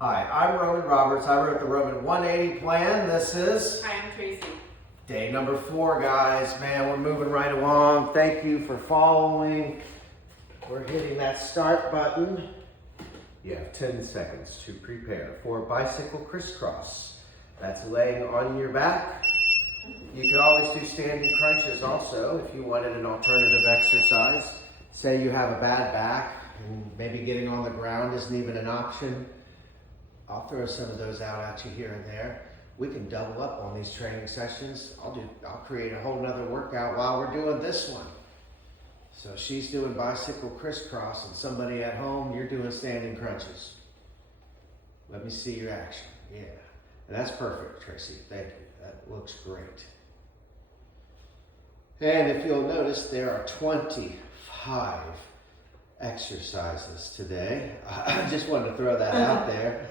Hi, I'm Roman Roberts. I wrote the Roman 180 plan. This is Hi, I'm Tracey. day number 4, guys. Man, we're moving right along. Thank you for following. We're hitting that start button. You have 10 seconds to prepare for bicycle crisscross. That's laying on your back. You could always do standing crunches also if you wanted an alternative exercise. Say you have a bad back and maybe getting on the ground isn't even an option. I'll throw some of those out at you here and there. We can double up on these training sessions. I'll create a whole nother workout while we're doing this one. So she's doing bicycle crisscross and somebody at home, you're doing standing crunches. Let me see your action. Yeah, and that's perfect, Tracy. Thank you. That looks great. And if you'll notice, there are 25 exercises today. I just wanted to throw that out there.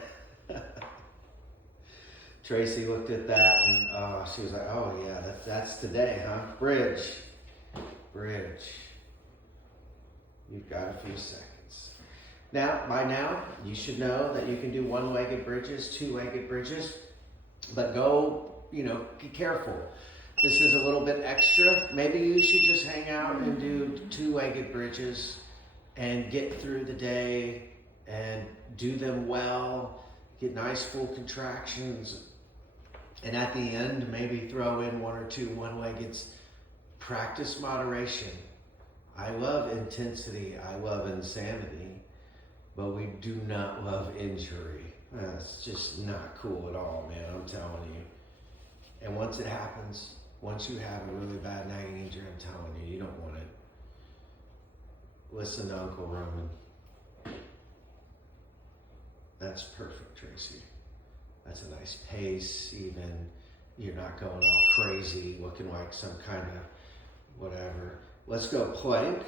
Tracy looked at that and she was like, oh yeah, that's today, huh? Bridge. You've got a few seconds. Now, by now, you should know that you can do one-legged bridges, two-legged bridges, but be careful. This is a little bit extra. Maybe you should just hang out and do two-legged bridges and get through the day and do them well, get nice full contractions, and at the end, maybe throw in one or two one-leggeds. Practice moderation. I love intensity, I love insanity, but we do not love injury. That's just not cool at all, man, I'm telling you. And once it happens, once you have a really bad nagging injury, I'm telling you, you don't want it. Listen to Uncle Roman. That's perfect, Tracy. That's a nice pace, even you're not going all crazy, looking like some kind of whatever. Let's go plank,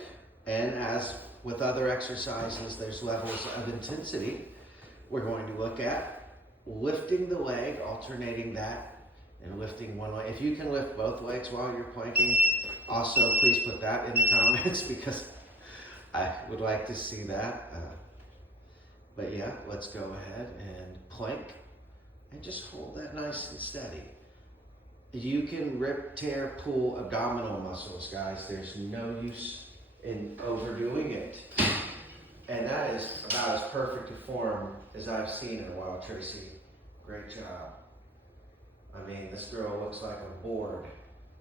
and as with other exercises, there's levels of intensity. We're going to look at lifting the leg, alternating that, and lifting one leg. If you can lift both legs while you're planking, also please put that in the comments because I would like to see that. But yeah, let's go ahead and plank and just hold that nice and steady. You can rip, tear, pull abdominal muscles, guys. There's no use in overdoing it. And that is about as perfect a form as I've seen in a while, Tracy. Great job. I mean, this girl looks like a board.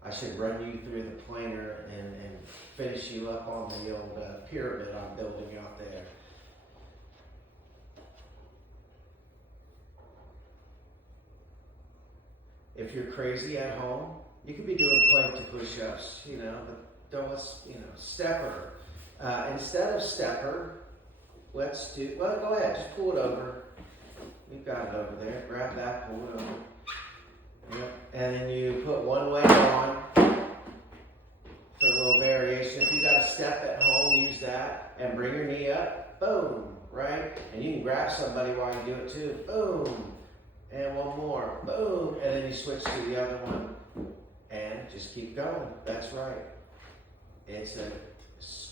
I should run you through the planer and finish you up on the old pyramid I'm building out there. If you're crazy at home, you could be doing plank to push-ups, but don't, stepper. Instead of stepper, go ahead, just pull it over. You've got it over there. Grab that, pull it over. Yep. And then you put one leg on for a little variation. If you got a step at home, use that and bring your knee up. Boom, right? And you can grab somebody while you do it too. Boom. And one more, boom, and then you switch to the other one, and just keep going. That's right. It's a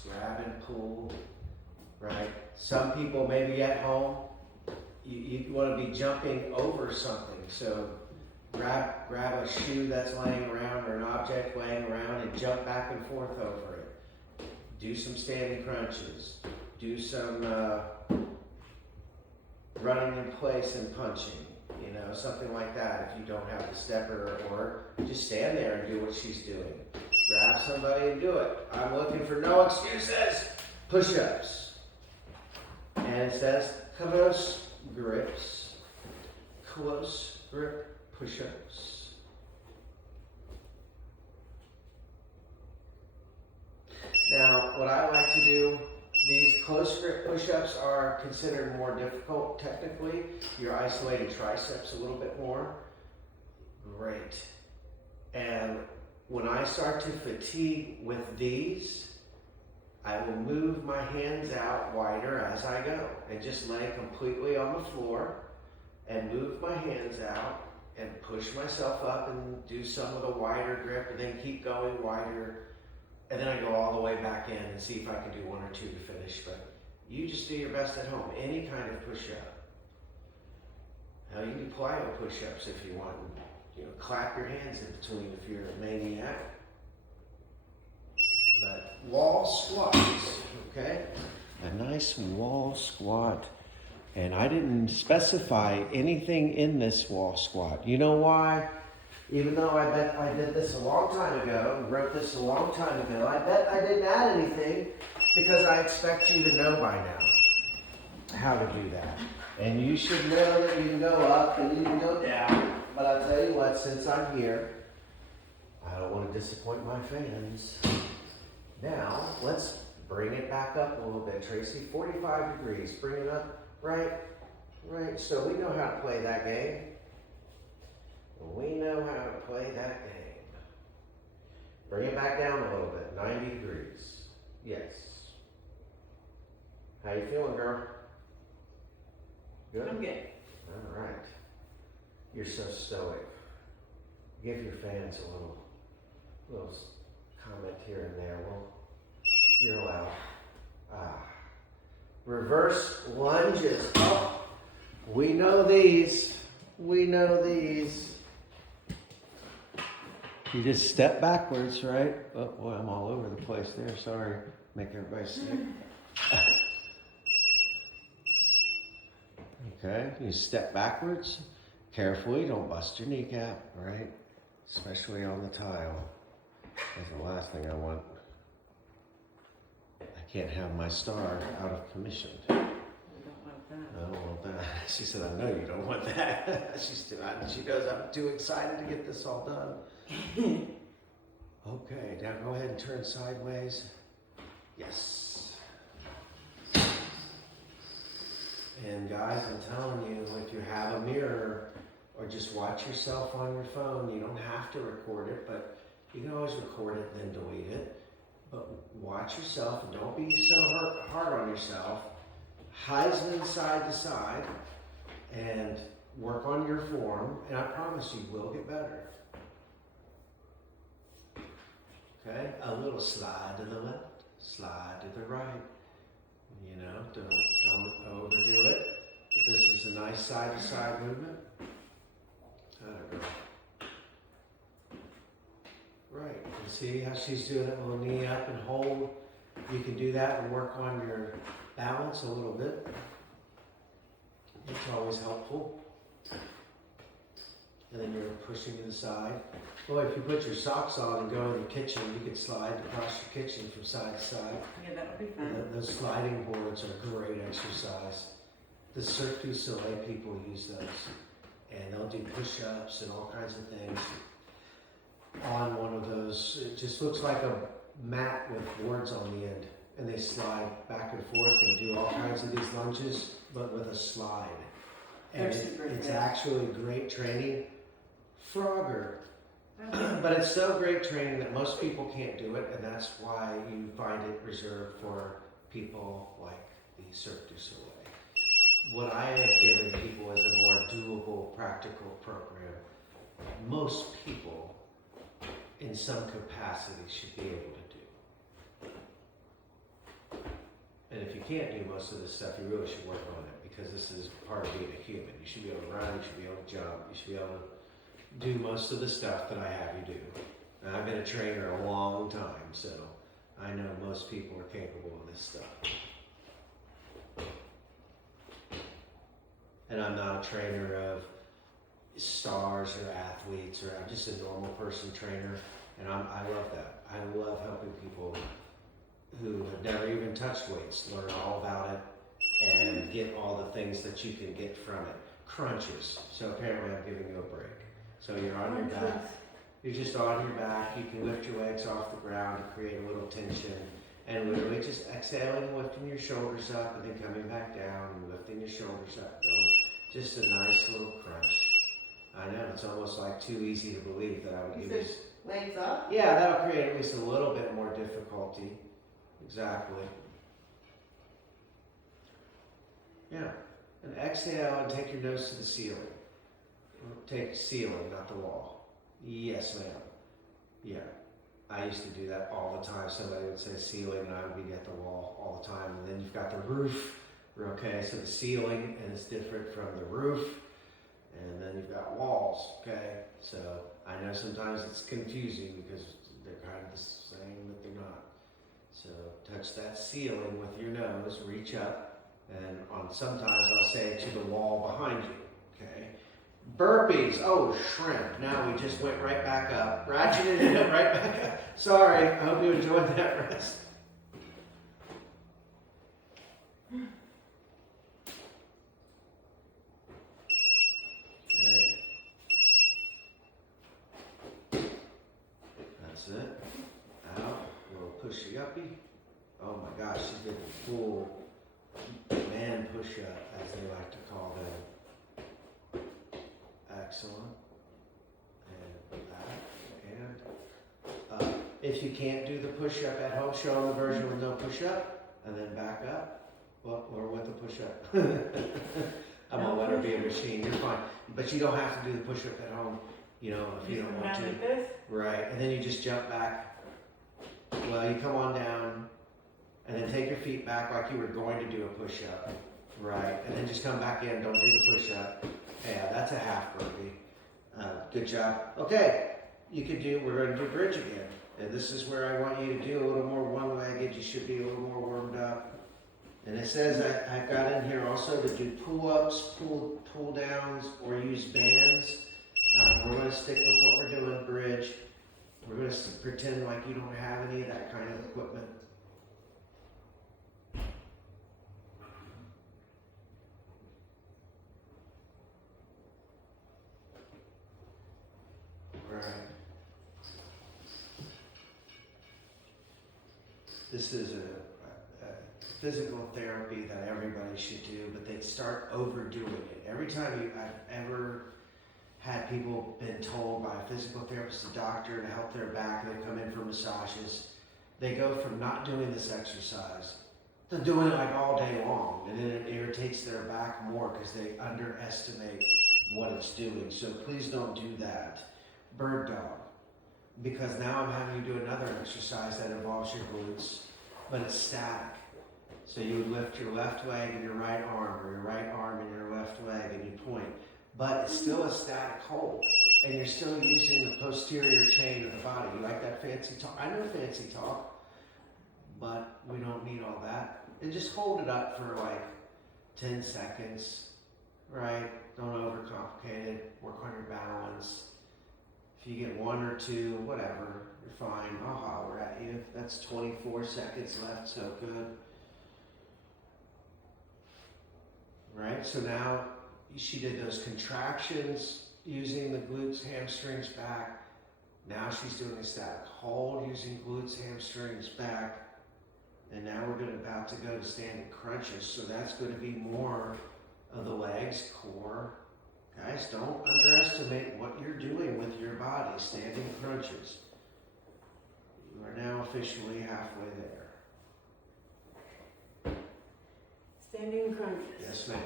grab and pull, right? Some people maybe at home, you want to be jumping over something, so grab a shoe that's laying around or an object laying around and jump back and forth over it. Do some standing crunches. Do some running in place and punching. Something like that if you don't have the stepper, or just stand there and do what she's doing. Grab somebody and do it. I'm looking for no excuses. Push-ups. And it says close grips. Close grip push-ups. Now, what I like to do, these close grip push-ups are considered more difficult technically. You're isolating triceps a little bit more. Great. And when I start to fatigue with these, I will move my hands out wider as I go and just lay completely on the floor and move my hands out and push myself up and do some with a wider grip and then keep going wider. And then I go all the way back in and see if I can do one or two to finish. But you just do your best at home. Any kind of push-up. Now you can do plyo push-ups if you want. You know, clap your hands in between if you're a maniac. But wall squats, okay? A nice wall squat. And I didn't specify anything in this wall squat. You know why? Even though I bet I did this a long time ago, wrote this a long time ago, I bet I didn't add anything because I expect you to know by now how to do that. And you should know that you can go up and you can go down. But I'll tell you what, since I'm here, I don't want to disappoint my fans. Now, let's bring it back up a little bit, Tracy. 45 degrees, bring it up. Right, so we know how to play that game. We know how to play that game. Bring it back down a little bit, 90 degrees. Yes. How you feeling, girl? Good? I'm good. All right. You're so stoic. Give your fans a little comment here and there. Well, you're allowed. Reverse lunges. Oh, we know these. We know these. You just step backwards, right? Oh, boy, I'm all over the place there. Sorry. Make everybody see it. Okay, you step backwards. Carefully, don't bust your kneecap, right? Especially on the tile. That's the last thing I want. I can't have my star out of commission. We don't want that. I don't want that. She said, I know you don't want that. She knows I'm too excited to get this all done. Okay, now go ahead and turn sideways. Yes. And guys, I'm telling you, if you have a mirror or just watch yourself on your phone, you don't have to record it, but you can always record it and then delete it. But watch yourself and don't be so hard on yourself. Heisman side to side and work on your form, and I promise you will get better. Okay, a little slide to the left, slide to the right. You know, don't overdo it. But this is a nice side to side movement. Right, you see how she's doing it, a little knee up and hold. You can do that and work on your balance a little bit. It's always helpful. And then you're pushing to the side. Boy, if you put your socks on and go in the kitchen, you could slide across your kitchen from side to side. Yeah, that would be fun. Those sliding boards are a great exercise. The Cirque du Soleil people use those. And they'll do push-ups and all kinds of things on one of those. It just looks like a mat with boards on the end. And they slide back and forth and do all kinds of these lunges, but with a slide. And it's actually great training. Frogger. But it's so great training that most people can't do it, and that's why you find it reserved for people like the Cirque du Soleil. What I have given people is a more doable, practical program. Most people, in some capacity, should be able to do. And if you can't do most of this stuff, you really should work on it, because this is part of being a human. You should be able to run, you should be able to jump, you should be able to do most of the stuff that I have you do. And I've been a trainer a long time, so I know most people are capable of this stuff. And I'm not a trainer of stars or athletes, or I'm just a normal person trainer, and I love that. I love helping people who have never even touched weights learn all about it and get all the things that you can get from it. Crunches. So apparently I'm giving you a break. So you're on your back. You're just on your back. You can lift your legs off the ground to create a little tension. And literally just exhaling, lifting your shoulders up, and then coming back down and lifting your shoulders up. Just a nice little crunch. I know, it's almost like too easy to believe that I would give this. Legs up? Yeah, that'll create at least a little bit more difficulty. Exactly. Yeah. And exhale and take your nose to the ceiling. Take ceiling, not the wall. Yes, ma'am. Yeah. I used to do that all the time. Somebody would say ceiling and I would be at the wall all the time. And then you've got the roof. Okay, so the ceiling, and it's different from the roof. and then you've got walls, okay? So I know sometimes it's confusing because they're kind of the same, but they're not. So touch that ceiling with your nose, reach up, and sometimes I'll say to the wall behind you, okay? Burpees, oh, shrimp. Now we just went right back up, ratcheted it right back up. Sorry, I hope you enjoyed that rest. That's it. Out. Little pushy uppy. Oh my gosh, she's getting full man push up, as they like to call them. Excellent. And back. And if you can't do the push up at home, show them the version with no push up, and then back up. Well, or with the push up. I'm gonna let her be a machine. You're fine, but you don't have to do the push up at home. You know, if you don't want to. Like this? Right, and then you just jump back. Well, you come on down, and then take your feet back like you were going to do a push-up. Right, and then just come back in, don't do the push-up. Yeah, that's a half burpee. Good job. Okay, we're going to do bridge again. And this is where I want you to do a little more one-legged. You should be a little more warmed up. And it says I've got in here also to do pull-ups, pull-downs, or use bands. We're going to stick with what we're doing, bridge. We're going to pretend like you don't have any of that kind of equipment. Right. This is a physical therapy that everybody should do, but they start overdoing it. Every time I've ever had people been told by a physical therapist, a doctor, to help their back, and they come in for massages, they go from not doing this exercise to doing it like all day long, and then it irritates their back more because they underestimate what it's doing. So please don't do that. Bird dog, because now I'm having you do another exercise that involves your glutes, but it's static. So you would lift your left leg and your right arm, or your right arm and your left leg, and you point. But it's still a static hold, and you're still using the posterior chain of the body. You like that fancy talk? I know fancy talk, but we don't need all that. And just hold it up for like 10 seconds, right? Don't overcomplicate it. Work on your balance. If you get 1 or 2, whatever, you're fine. I'll holler at you. That's 24 seconds left, so good. Right, so now she did those contractions using the glutes, hamstrings back. Now she's doing a static hold using glutes, hamstrings back. And now we're about to go to standing crunches. So that's going to be more of the legs, core. Guys, don't underestimate what you're doing with your body. Standing crunches. You are now officially halfway there. Standing crunches. Yes, ma'am.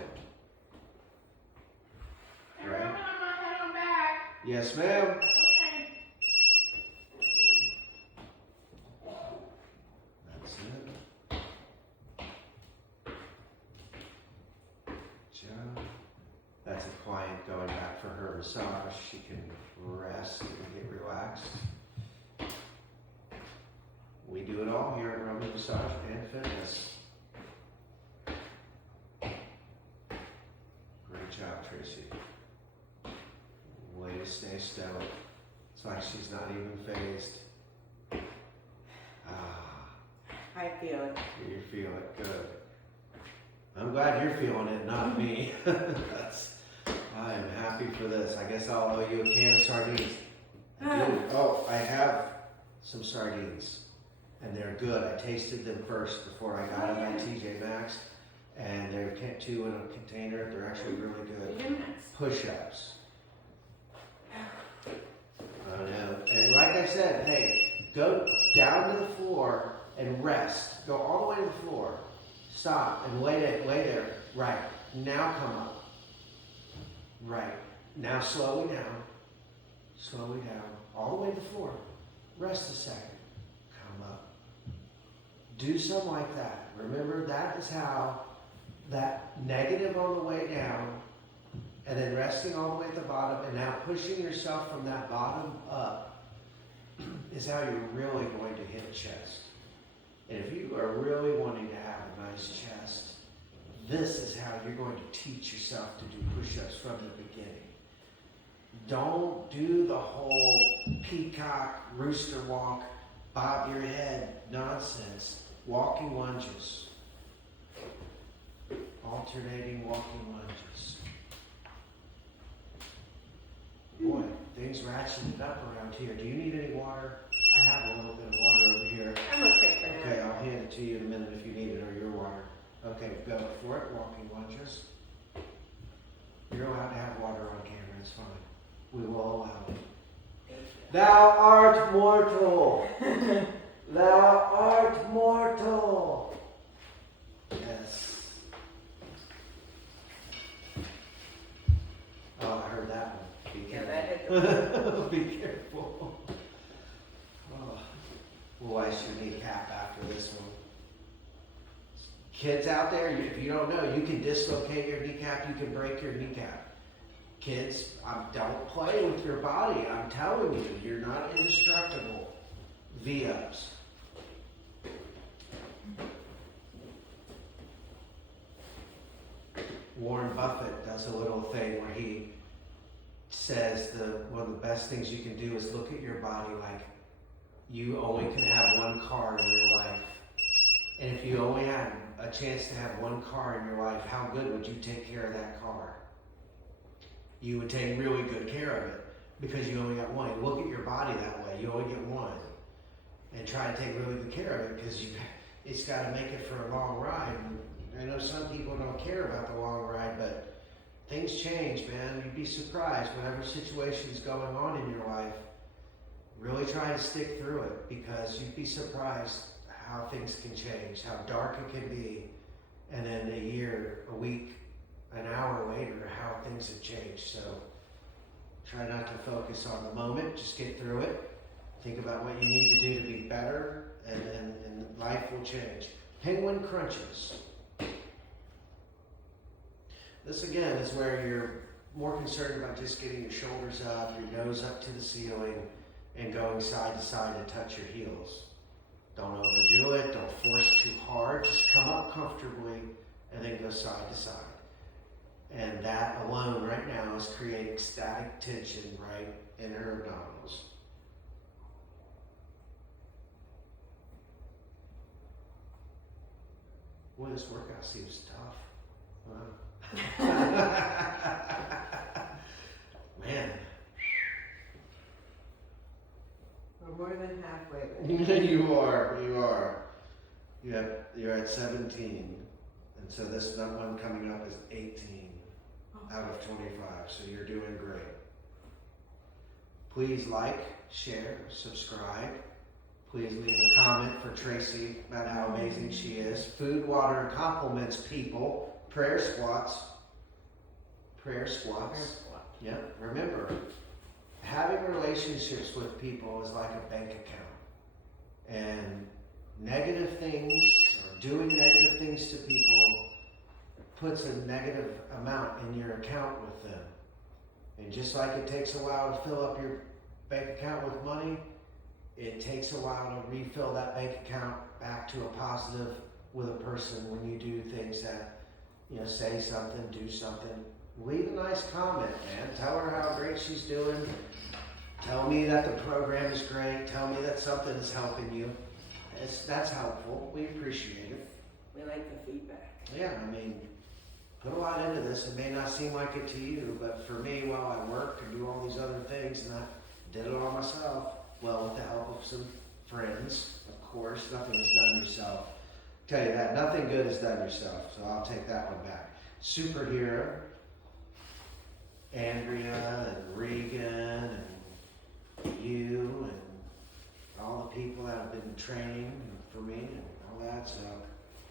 Everyone, I'm not heading back. Yes, ma'am. Okay. That's it. Job. That's a client going back for her massage. She can rest and get relaxed. We do it all here at Rumble Massage and Fitness. Great job, Tracy. Way to stay stoic. It's like she's not even phased. I feel it. You feel it, good. I'm glad you're feeling it, not me. I am happy for this. I guess I'll owe you a can of sardines. I do. Oh, I have some sardines, and they're good. I tasted them first before I got them at TJ Maxx, and they're 2 in a container. They're actually really good. Push-ups. I know. And like I said, hey, go down to the floor and rest. Go all the way to the floor. Stop and lay there. Right. Now come up. Right. Now slowly down. Slowly down. All the way to the floor. Rest a second. Come up. Do something like that. Remember, that is how that negative on the way down And then resting all the way at the bottom, and now pushing yourself from that bottom up is how you're really going to hit chest. And if you are really wanting to have a nice chest, this is how you're going to teach yourself to do push-ups from the beginning. Don't do the whole peacock, rooster walk, bob your head nonsense. Walking lunges. Alternating walking lunges. Boy, things ratcheted up around here. Do you need any water? I have a little bit of water over here. I'm okay for now. Okay, I'll hand it to you in a minute if you need it, or your water. Okay, go for it. Walking lunges. You're allowed to have water on camera. It's fine. We will allow it. Thou art mortal. Thou art mortal. Yes. Oh, I heard that one. Be Yeah, careful. that hit the Be careful. Oh. We'll ice your kneecap after this one. Kids out there, if you don't know, you can dislocate your kneecap, you can break your kneecap. Kids, don't play with your body. I'm telling you, you're not indestructible. V-ups. Warren Buffett does a little thing where he says one of the best things you can do is look at your body like you only can have one car in your life. And if you only had a chance to have one car in your life, how good would you take care of that car? You would take really good care of it because you only got one. You look at your body that way. You only get one. And try to take really good care of it because it's got to make it for a long ride. And I know some people don't care about the long ride, but things change, man. You'd be surprised whatever situation's going on in your life. Really try to stick through it because you'd be surprised how things can change, how dark it can be, and then a year, a week, an hour later, how things have changed. So try not to focus on the moment, just get through it. Think about what you need to do to be better, and life will change. Penguin crunches. This again is where you're more concerned about just getting your shoulders up, your nose up to the ceiling, and going side to side to touch your heels. Don't overdo it, don't force too hard, just come up comfortably and then go side to side. And that alone right now is creating static tension right in her abdominals. Boy, this workout seems tough. Wow. Man. We're more than halfway there. You are. You're at 17. And so this one coming up is 18 out of 25. So you're doing great. Please like, share, subscribe. Please leave a comment for Tracey about how amazing she is. Food, water, compliments people. Prayer squats. Yeah, remember, having relationships with people is like a bank account. And negative things, or doing negative things to people, puts a negative amount in your account with them. And just like it takes a while to fill up your bank account with money, it takes a while to refill that bank account back to a positive with a person when you do things that, say something, do something. Leave a nice comment, man. Tell her how great she's doing. Tell me that the program is great. Tell me that something is helping you. That's helpful. We appreciate it. We like the feedback. Yeah, put a lot into this. It may not seem like it to you, but for me, while I work and do all these other things, and I did it all myself, well, with the help of some friends, of course, nothing is done yourself. Tell you that, nothing good is done yourself, so I'll take that one back. Superhero, Andrea and Regan and you and all the people that have been training for me and all that, so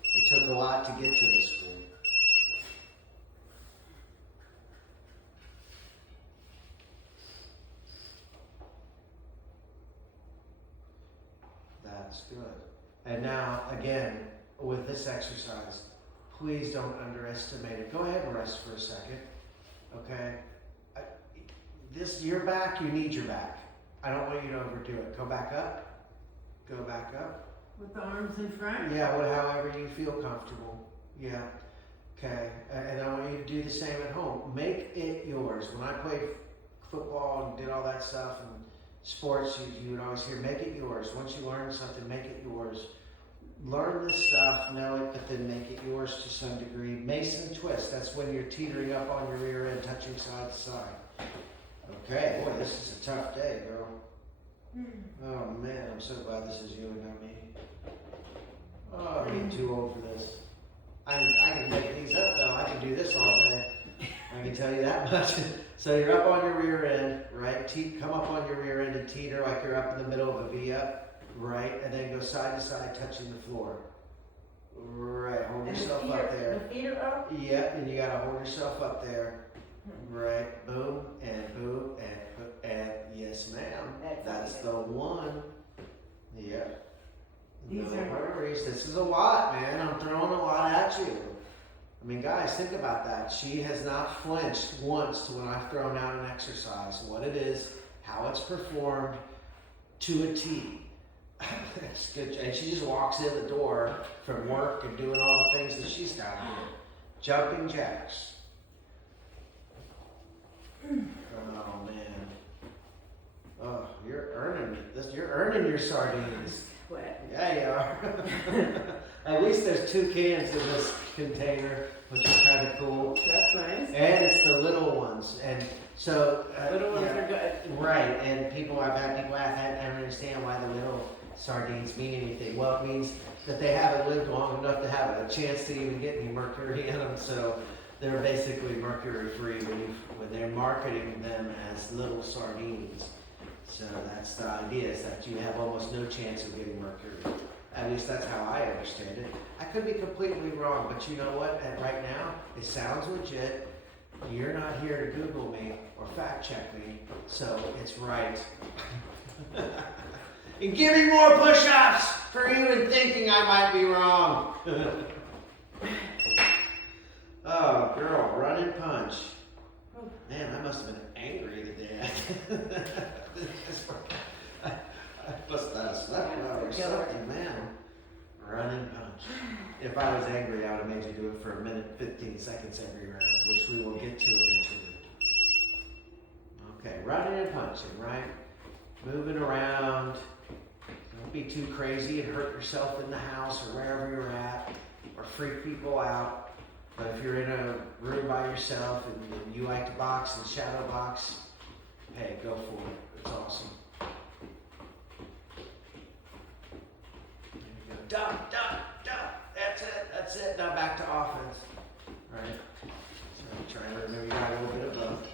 it took a lot to get to this point. That's good. And now, again, with this exercise, please don't underestimate it. Go ahead and rest for a second, okay? it's your back, you need your back. I don't want you to overdo it. Go back up. Go back up. With the arms in front? Yeah, however you feel comfortable. Yeah. Okay. And I want you to do the same at home. Make it yours. When I played football and did all that stuff and sports, you would always hear, make it yours. Once you learn something, make it yours. Learn this stuff, know it, but then make it yours to some degree. Mason twist, that's when you're teetering up on your rear end, touching side to side. Okay, boy, this is a tough day, girl. Oh man, I'm so glad this is you and not me. Oh, I'm getting too old for this. I can make these up though, I can do this all day. I can tell you that much. So you're up on your rear end, right? Come up on your rear end and teeter like you're up in the middle of a V up, right? And then go side to side, touching the floor. Right, hold yourself up there. The feet are up? Yep, and you gotta hold yourself up there. Right, boom, and yes ma'am. That's the one. Yep. No worries. This is a lot, man. I'm throwing a lot at you. I mean, guys, think about that. She has not flinched once to when I've thrown out an exercise, what it is, how it's performed, to a T. It's good. And she just walks in the door from work and doing all the things that she's got to do. Jumping jacks. Oh, man. Oh, you're earning this. You're earning your sardines. Wet. Yeah, you are. At least there's 2 cans in this container, which is kind of cool. That's nice. And it's the little ones. And so... Little ones are good. Right. And I've had people ask, I don't understand why the little sardines mean anything. Well, it means that they haven't lived long enough to have a chance to even get any mercury in them. So they're basically mercury free when they're marketing them as little sardines. So that's the idea, is that you have almost no chance of getting mercury. At least that's how I understand it. I could be completely wrong, but you know what? Right now, it sounds legit. You're not here to Google me or fact check me, so it's right. And give me more push-ups for even thinking I might be wrong. Oh, girl, run and punch. Man, I must have been angry today. I must have slept well or something, man. Run and punch. If I was angry, I would have made you do it for a minute, 15 seconds every round, which we will get to eventually. Okay, running and punching, right? Moving around. Don't be too crazy and hurt yourself in the house or wherever you're at, or freak people out. But if you're in a room by yourself and you like to box and shadow box, hey, go for it. It's awesome. There you go. Duck, duck, duck. That's it. Now back to offense. All right. So I'm trying to remember you got a little bit of both.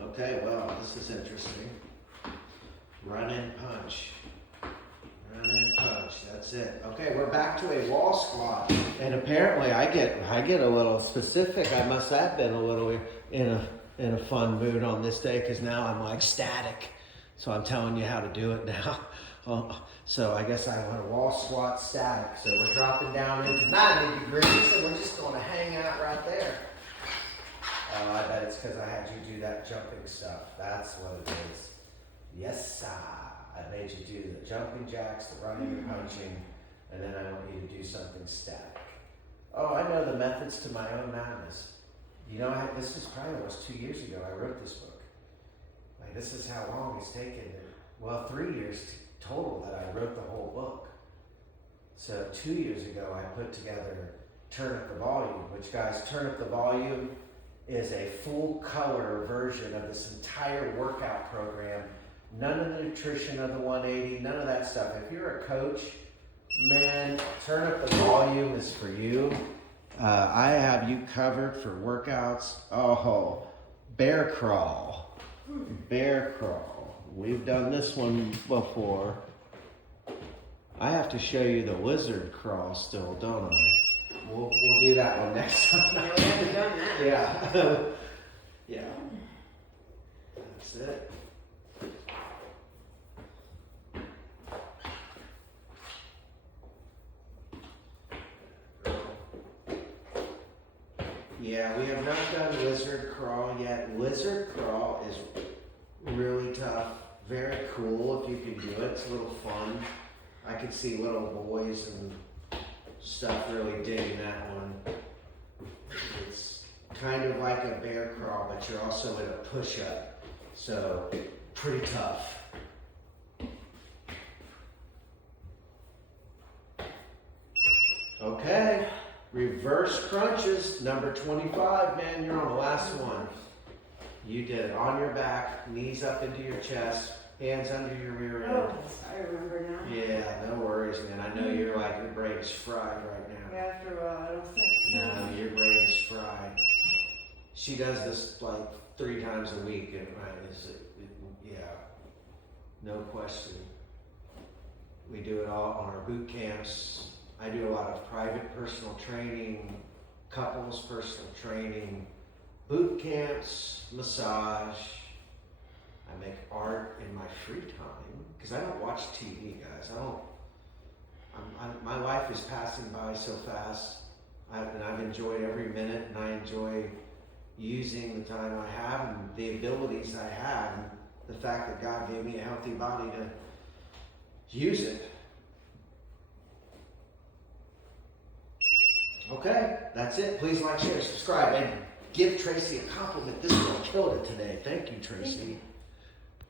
Okay, well, this is interesting. Run and punch. Run and punch. That's it. Okay, we're back to a wall squat. And apparently I get a little specific. I must have been a little in a fun mood on this day, because now I'm like static. So I'm telling you how to do it now. So I guess I want a wall squat static. So we're dropping down into 90 degrees and we're just going to hang out right there. Oh, I bet it's because I had you do that jumping stuff. That's what it is. Yes, sir. I made you do the jumping jacks, the running and punching, and then I want you to do something static. Oh, I know the methods to my own madness. You know, this is probably almost 2 years ago I wrote this book. Like, this is how long it's taken. Well, 3 years total that I wrote the whole book. So 2 years ago I put together Turn Up the Volume, which, guys, Turn Up the Volume is a full color version of this entire workout program. None of the nutrition of the 180, none of that stuff. If you're a coach, man, Turn Up the Volume is for you. I have you covered for workouts. Oh, bear crawl. Bear crawl. We've done this one before. I have to show you the lizard crawl still, don't I? We'll do that one next time. No, we haven't done that. Yeah. Yeah. That's it. Yeah, we have not done lizard crawl yet. Lizard crawl is really tough. Very cool if you can do it. It's a little fun. I can see little boys and stuff really digging that one. It's kind of like a bear crawl, but you're also in a push-up. So, pretty tough. Okay, reverse crunches, number 25, man, you're on the last one. You did it on your back, knees up into your chest, hands under your rear end. Oh, I remember now. Yeah, no worries, man. I know you're like, your brain's fried right now. Yeah, after a while, I don't think. No, your brain's fried. She does this like 3 times a week, and yeah, no question. We do it all on our boot camps. I do a lot of private personal training, couples personal training, boot camps, massage. I make art in my free time because I don't watch TV, guys. My life is passing by so fast, and I've enjoyed every minute, and I enjoy using the time I have and the abilities I have, and the fact that God gave me a healthy body to use it. Okay, that's it. Please like, share, subscribe, and give Tracey a compliment. This girl killed it today. Thank you, Tracey.